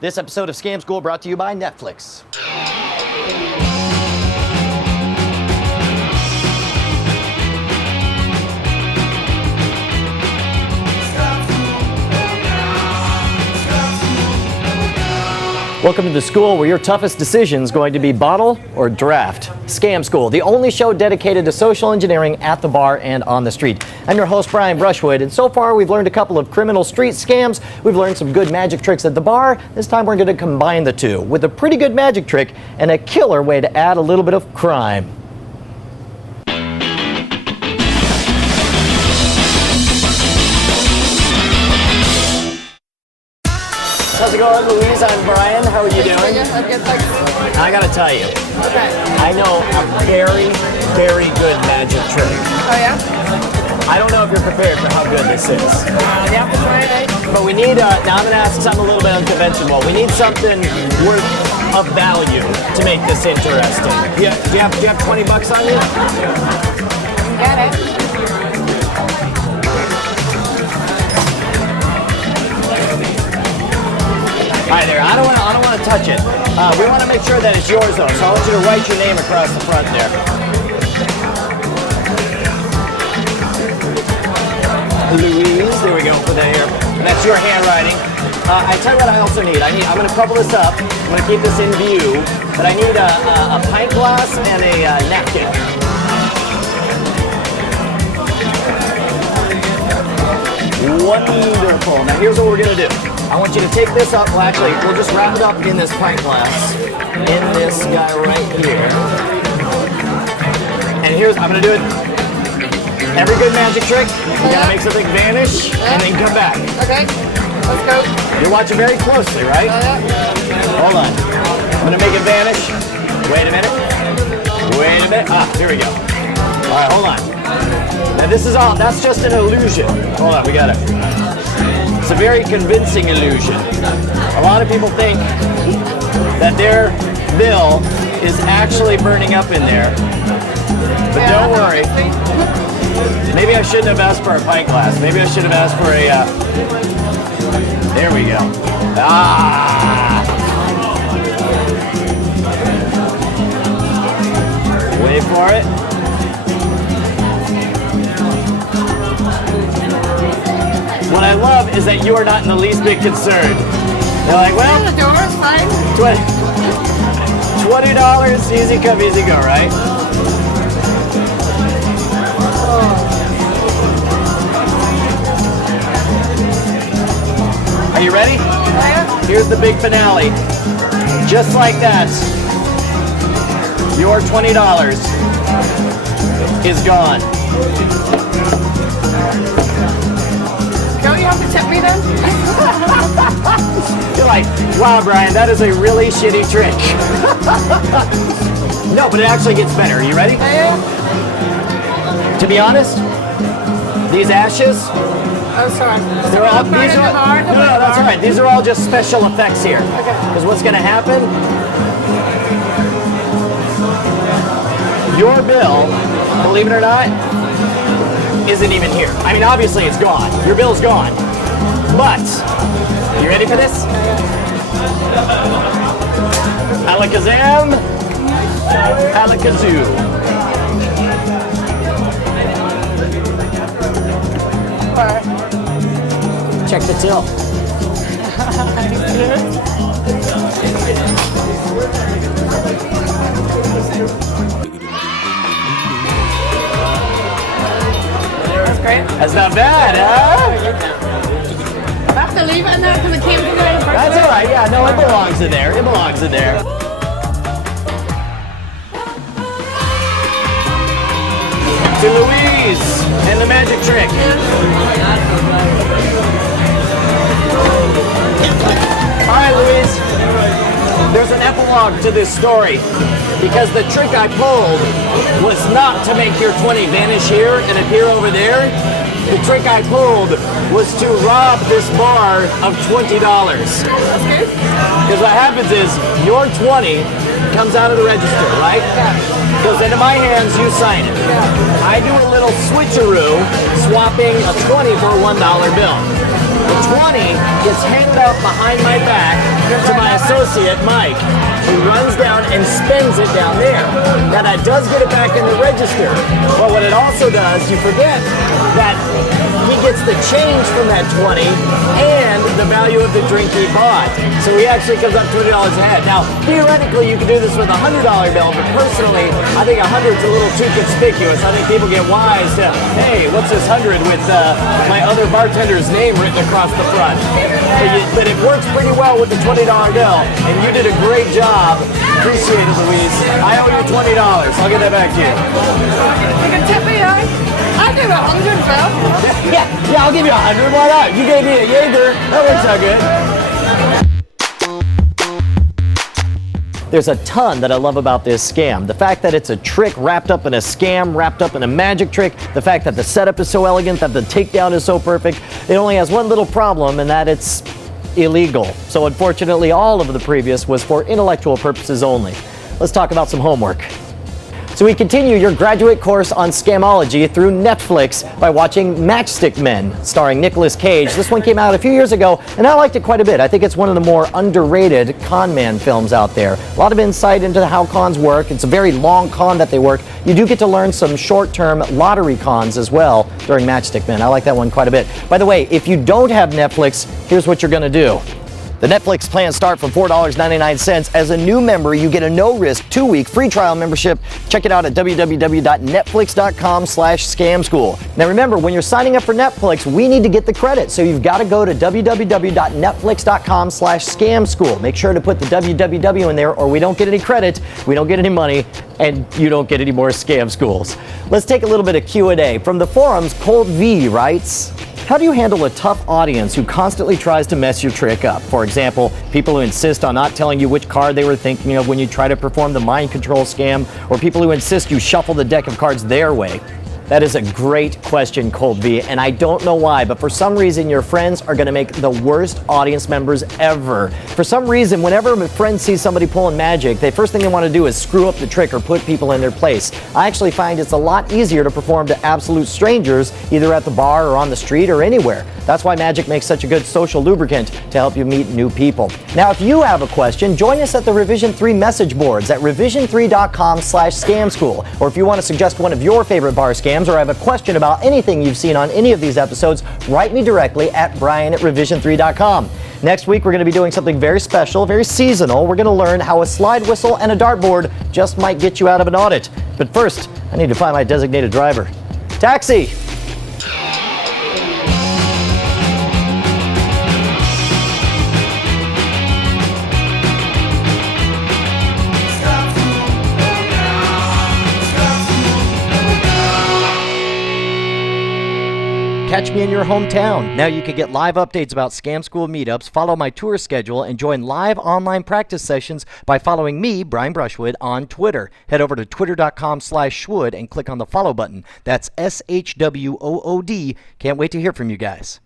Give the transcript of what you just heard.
This episode of Scam School brought to you by Netflix. Welcome to the school where your toughest decision is going to be bottle or draft. Scam School, the only show dedicated to social engineering at the bar and on the street. I'm your host, Brian Brushwood, and so far we've learned a couple of criminal street scams. We've learned some good magic tricks at the bar. This time we're going to combine the two with a pretty good magic trick and a killer way to add a little bit of crime. How's it going, Louise? I'm Brian. How are you doing? I'm good, thanks. I gotta tell you, Okay. I know a very, very good magic trick. Oh, yeah? I don't know if you're prepared for how good this is. You have to try it, eh? But we need, now I'm gonna ask something a little bit unconventional. We need something worth of value to make this interesting. Do you have 20 bucks on you? Get it. Hi there. I don't want to touch it. We want to make sure that it's yours though, so I want you to write your name across the front there. Louise, there we go for there. That's your handwriting. I tell you what I also need. I'm going to couple this up. I'm going to keep this in view, but I need a pint glass and a napkin. Wonderful. Now here's what we're going to do. I want you to take this up. Well, actually, we'll just wrap it up in this pint glass. In this guy right here. And here's, I'm going to do it. Every good magic trick, you got to make something vanish and then come back. Okay, let's go. You're watching very closely, right? Hold on. I'm going to make it vanish. Wait a minute. Wait a minute. Ah, here we go. All right, hold on. Now this is all, that's just an illusion. Hold on, we got it. It's a very convincing illusion. A lot of people think that their bill is actually burning up in there. But don't worry. Maybe I shouldn't have asked for a pint glass. Maybe I should have asked for a, there we go. Ah! Wait for it. What I love is that you are not in the least bit concerned. They're like, well, The door is fine. $20, easy come, easy go, right? Are you ready? Yeah. Here's the big finale. Just like that, your $20 is gone. Don't you have to tip me then? You're like, wow, Brian, that is a really shitty trick. No, but it actually gets better. Are you ready? Yeah. To be honest, these ashes, Oh, sorry. they're all, these are, no, that's all right. These are all just special effects here. Okay. Because what's going to happen, your bill, believe it or not, isn't even here. I mean, obviously it's gone. Your bill's gone. But, you ready for this? Alakazam, alakazoo. Check the till. That's great. That's not bad, huh? I have to leave it in there because it came to there in the first That's place. all right. Yeah, no, it belongs in there. It belongs in there. To Louise and the magic trick. All right, Louise. There's an epilogue to this story because the trick I pulled was not to make your 20 vanish here and appear over there. The trick I pulled was to rob this bar of $20. That's good. Because what happens is your 20 comes out of the register, right? Yeah. goes into my hands, you sign it. I do a little switcheroo, swapping a 20 for a $1 bill. The 20 gets handed out behind my back to my associate, Mike, who runs down and spends it down there. Now that does get it back in the register. But what it also does, you forget that he gets the change from that 20 and the value of the drink he bought. So he actually comes up $20 ahead. Now, theoretically, you could do this with a $100 bill, but personally, I think 100 is a little too conspicuous. I think people get wise to, hey, what's this 100 with my other bartender's name written across the front? But it works pretty well with the $20 bill, and you did a great job. Appreciate it, Louise. I owe you $20. I'll get that back to you. You can tip me, I'll give you 100, Phil. Yeah, I'll give you 100. Why not? You gave me a Jaeger. That works out good. There's a ton that I love about this scam. The fact that it's a trick wrapped up in a scam, wrapped up in a magic trick. The fact that the setup is so elegant, that the takedown is so perfect. It only has one little problem, and that it's illegal. So unfortunately, all of the previous was for intellectual purposes only. Let's talk about some homework. So we continue your graduate course on scamology through Netflix by watching Matchstick Men, starring Nicolas Cage. This one came out a few years ago, and I liked it quite a bit. I think it's one of the more underrated con man films out there. A lot of insight into how cons work. It's a very long con that they work. You do get to learn some short-term lottery cons as well during Matchstick Men. I like that one quite a bit. By the way, if you don't have Netflix, here's what you're going to do. The Netflix plans start from $4.99. As a new member, you get a no-risk 2-week free trial membership. Check it out at www.netflix.com/scamschool. Now remember, when you're signing up for Netflix, we need to get the credit. So you've got to go to www.netflix.com/scamschool. Make sure to put the www in there or we don't get any credit, we don't get any money, and you don't get any more scam schools. Let's take a little bit of Q&A. From the forums, Colt V writes, how do you handle a tough audience who constantly tries to mess your trick up? For example, people who insist on not telling you which card they were thinking of when you try to perform the mind control scam, or people who insist you shuffle the deck of cards their way. That is a great question, Colt B, and I don't know why, but for some reason your friends are going to make the worst audience members ever. For some reason, whenever a friend sees somebody pulling magic, the first thing they want to do is screw up the trick or put people in their place. I actually find it's a lot easier to perform to absolute strangers, either at the bar or on the street or anywhere. That's why magic makes such a good social lubricant to help you meet new people. Now, if you have a question, join us at the Revision 3 message boards at revision3.com/scamschool. Or if you want to suggest one of your favorite bar scams or have a question about anything you've seen on any of these episodes, write me directly at brian@revision3.com. Next week, we're going to be doing something very special, very seasonal. We're going to learn how a slide whistle and a dartboard just might get you out of an audit. But first, I need to find my designated driver. Taxi! Catch me in your hometown. Now you can get live updates about Scam School meetups, follow my tour schedule, and join live online practice sessions by following me, Brian Brushwood, on Twitter. Head over to twitter.com/Schwood and click on the follow button. That's SHWOOD. Can't wait to hear from you guys.